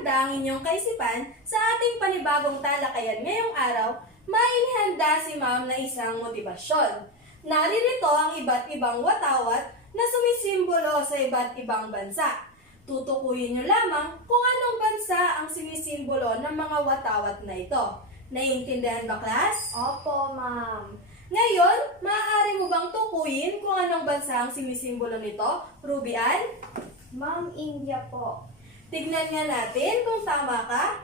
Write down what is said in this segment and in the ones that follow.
handa ang inyong kaisipan sa ating panibagong talakayan ngayong araw, may inihanda si Ma'am na isang motibasyon. Naririto ang iba't ibang watawat na sumisimbolo sa iba't ibang bansa. Tutukuyin niyo lamang kung anong bansa ang sinisimbolo ng mga watawat na ito. Naiintindihan ba, class? Opo, ma'am. Ngayon, maaari mo bang tukuyin kung anong bansa ang sinisimbolo nito, Ruby Ann? Ma'am, India po. Tignan nga natin kung tama ka.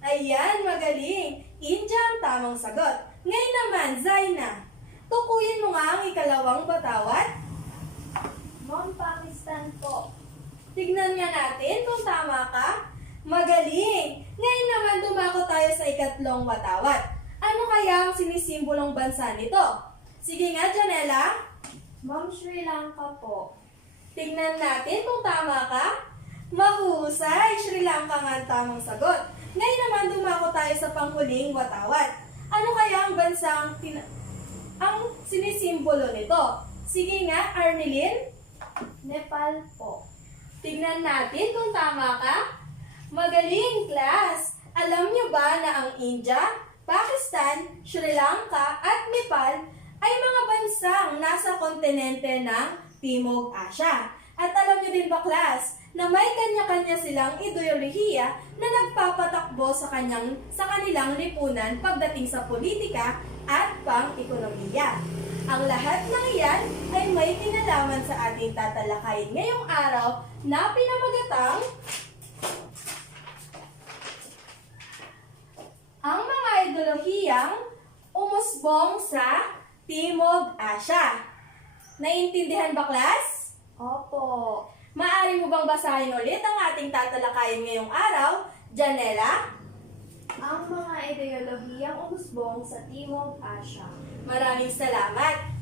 Ayan, magaling. India ang tamang sagot. Ngayon naman, Zaina, tukuyin mo nga ang ikalawang batawat. Ma'am, Pakistan po. Tignan nga natin kung tama ka. Magaling. Ngayon naman, dumako tayo sa ikatlong batawat. Ano kaya ang sinisimbolong bansa nito? Sige nga, Janela. Ma'am, Sri Lanka po. Tignan natin kung tama ka. Mahusay! Sri Lanka nga ang tamang sagot. Ngayon naman dumako tayo sa panghuling watawat. Ano kaya ang bansang ang sinisimbolo nito? Sige nga, Arnelin. Nepal po. Tignan natin kung tama ka. Magaling, class! Alam niyo ba na ang India, Pakistan, Sri Lanka at Nepal ay mga bansang nasa kontinente ng Timog Asya? At alam niyo din ba, class, na may kanya-kanya silang ideolohiya na nagpapatakbo sa kanilang lipunan pagdating sa politika at pang-ekonomiya. Ang lahat ng iyan ay may kinalaman sa ating tatalakayin ngayong araw na pinamagatang ang mga ideolohiyang umusbong sa Timog Asya. Naiintindihan ba, class? Opo. Maaari mo bang basahin ulit ang ating tatalakayin ngayong araw, Janela? Ang mga ideolohiyang umusbong sa Timog Asya. Maraming salamat.